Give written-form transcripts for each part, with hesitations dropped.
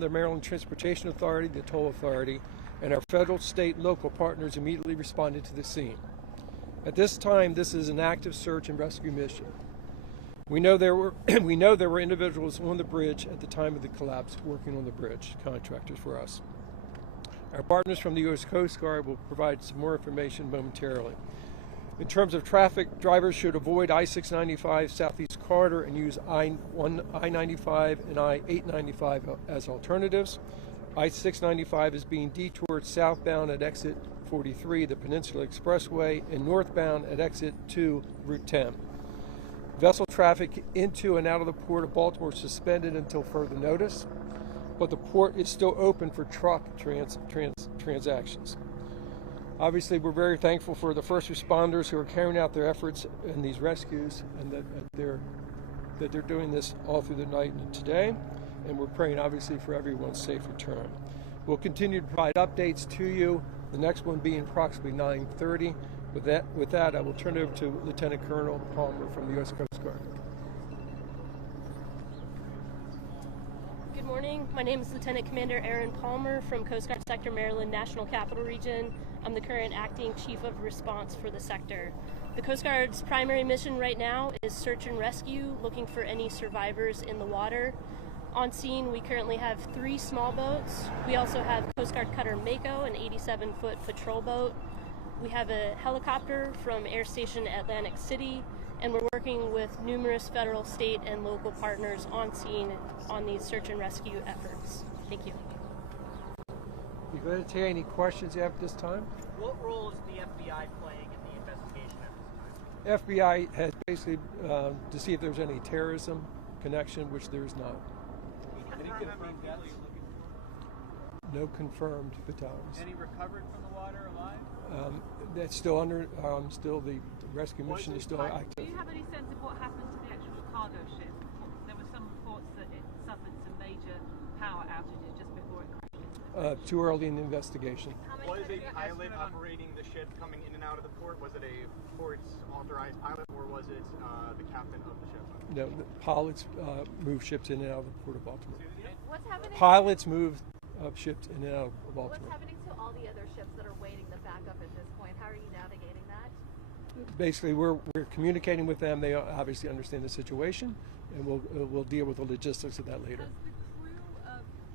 the Maryland Transportation Authority, the Toll Authority, and our federal, state, and local partners immediately responded to the scene. At this time, this is an active search and rescue mission. We know there were individuals on the bridge at the time of the collapse working on the bridge, contractors for us. Our partners from the U.S. Coast Guard will provide some more information momentarily. In terms of traffic, drivers should avoid I-695 Southeast Corridor and use I-95 and I-895 as alternatives. I-695 is being detoured southbound at exit 43, the Peninsula Expressway, and northbound at exit 2, Route 10. Vessel traffic into and out of the Port of Baltimore is suspended until further notice, but the port is still open for truck transactions. Obviously, we're very thankful for the first responders who are carrying out their efforts in these rescues, and that they're doing this all through the night and today, and we're praying obviously for everyone's safe return. We'll continue to provide updates to you, the next one being approximately 9:30. With that, I will turn it over to Lieutenant Colonel Palmer from the U.S. Coast Guard. Good morning. My name is Lieutenant Commander Aaron Palmer from Coast Guard Sector Maryland National Capital Region. I'm the current acting Chief of Response for the sector. The Coast Guard's primary mission right now is search and rescue, looking for any survivors in the water. On scene, we currently have 3 small boats. We also have Coast Guard Cutter Mako, an 87-foot patrol boat. We have a helicopter from Air Station Atlantic City, and we're working with numerous federal, state, and local partners on scene on these search and rescue efforts. Thank you. You going to take any questions at this time? What role is the FBI playing in the investigation at this time? FBI has basically to see if there's any terrorism connection, which there is not. Any confirmed deaths? No confirmed fatalities. Any recovered from the water alive? That's still under, still the rescue mission is still active. Do you have any sense of what happened to the actual cargo ship? There were some reports that it suffered some major power outages just before it crashed. Too early in the investigation. Was a pilot operating the ship coming in and out of the port? Was it a port's authorized pilot, or was it the captain of the ship? No, the pilots move ships in and out of the Port of Baltimore. What's happening? Pilots move ships in and out of Baltimore. What's happening to all the other ships that are waiting the backup at this point? How are you navigating that? Basically, we're communicating with them. They obviously understand the situation, and we'll deal with the logistics of that later. Has the crew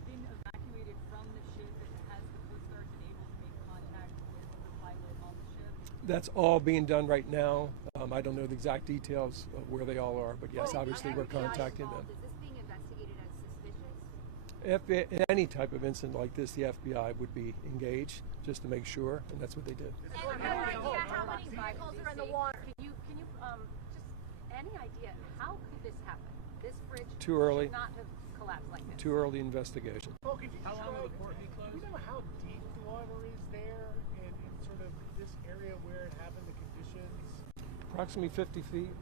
been evacuated from the ship, and has the Coast Guard been able to make contact with the pilot on the ship? That's all being done right now. I don't know the exact details of where they all are, but yes, obviously we're contacting them. Is this being investigated as suspicious? In any type of incident like this, the FBI would be engaged just to make sure, and that's what they did. And how many vehicles are in the water? Can you just any idea how could this happen? This bridge Too early. should not have collapsed like this. Too early investigation. Well, could you how long will the port be closed? Do you know how deep the water is there, and in sort of this area where it happened, the conditions? Approximately 50 feet.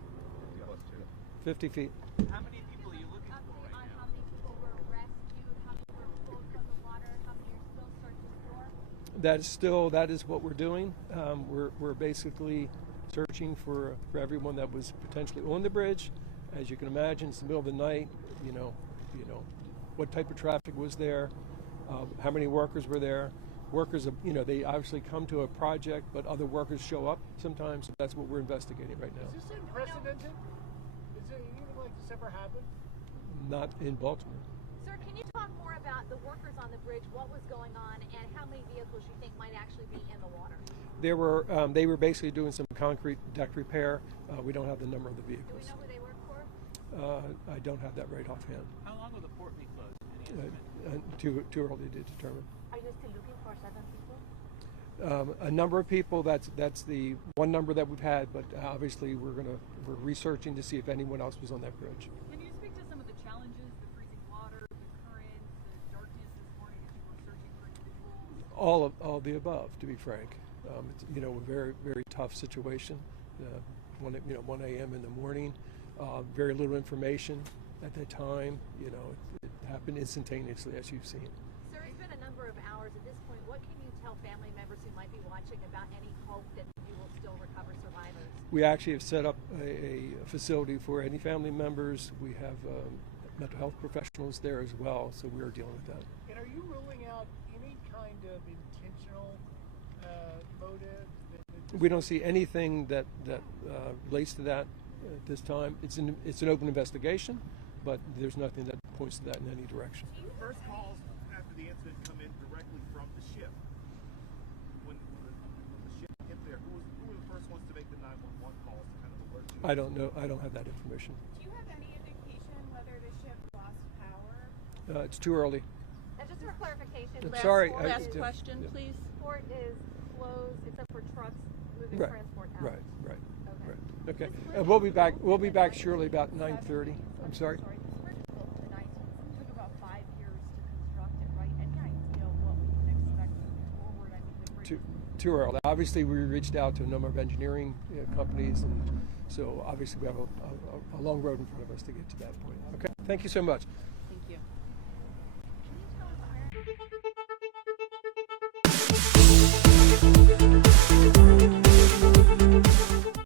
50 feet. How many people are you looking for right now? How many people were rescued? How many were pulled from the water? How many are still searching for? That is what we're doing. We're basically searching for everyone that was potentially on the bridge. As you can imagine, it's the middle of the night. You know, what type of traffic was there? How many workers were there? Workers, they obviously come to a project, but other workers show up sometimes. So that's what we're investigating right now. Is this unprecedented? Is it anything like this ever happened? Not in Baltimore. Sir, can you talk more about the workers on the bridge, what was going on, and how many vehicles you think might actually be in the water? They were basically doing some concrete deck repair. We don't have the number of the Do we vehicles. know who they work for? I don't have that right offhand. How long will the port be closed? Any estimate? Too early to determine. Are you still looking for 7 people? A number of people. That's the one number that we've had, but obviously we're researching to see if anyone else was on that bridge. Can you speak to some of the challenges, the freezing water, the current, the darkness this morning as you were searching for individuals? All the above, to be frank. It's, a very, very tough situation. 1 a.m. in the morning. Very little information at the time. It happened instantaneously, as you've seen. Sir, it's been a number of hours at this point. What can you tell family members who might be watching about any hope that you will still recover survivors? We actually have set up a facility for any family members. We have mental health professionals there as well, so we are dealing with that. And are you ruling out any kind of intentional motive? We don't see anything that relates to that at this time. It's an open investigation, but there's nothing that points to that in any direction. First calls after the incident come in directly from the ship. When the ship hit there, who were the first ones to make the 911 calls to kind of alert you? I don't know. I don't have that information. Do you have any indication whether the ship lost power? It's too early. And just for clarification, I'm sorry. last question, please. port is closed except for trucks moving Right. transport out. Right. Okay. Okay. And we'll be back. We'll be back surely about 9:30. I'm sorry. Sorry, this bridge was built in the 19th. It took about 5 years to construct it, right? Any idea what we can expect moving forward? I mean, the bridge Too early. Obviously, we reached out to a number of engineering companies, and so obviously we have a long road in front of us to get to that point. Okay. Thank you so much.